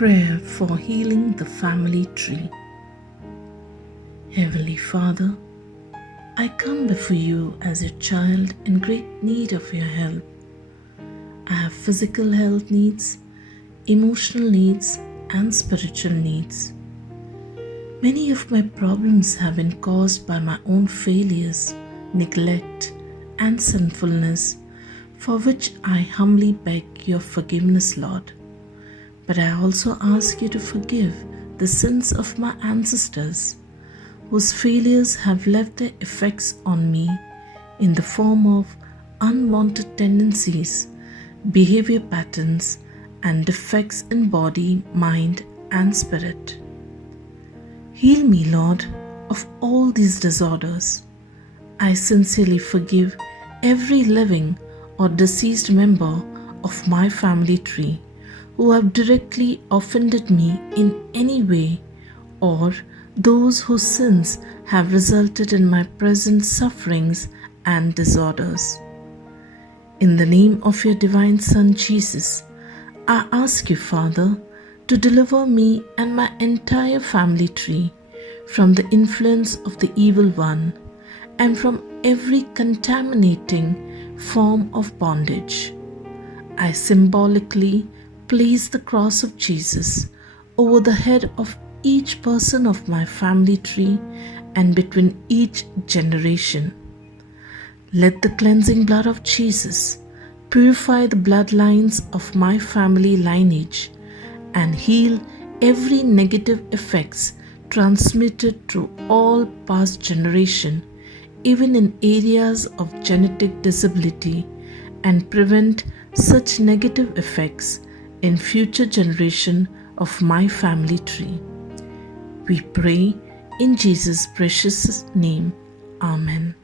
Prayer for healing the family tree. Heavenly Father, I come before you as your child in great need of your help. I have physical health needs, emotional needs, and spiritual needs. Many of my problems have been caused by my own failures, neglect, and sinfulness, for which I humbly beg your forgiveness, Lord. But I also ask you to forgive the sins of my ancestors, whose failures have left their effects on me in the form of unwanted tendencies, behaviour patterns, and defects in body, mind, and spirit. Heal me, Lord, of all these disorders. I sincerely forgive every living or deceased member of my family tree who have directly offended me in any way, or those whose sins have resulted in my present sufferings and disorders. In the name of your divine Son Jesus, I ask you, Father, to deliver me and my entire family tree from the influence of the evil one and from every contaminating form of bondage. I symbolically place the cross of Jesus over the head of each person of my family tree and between each generation. Let the cleansing blood of Jesus purify the bloodlines of my family lineage and heal every negative effects transmitted through all past generation, even in areas of genetic disability, and prevent such negative effects in future generation of my family tree. We pray in Jesus' precious name. Amen.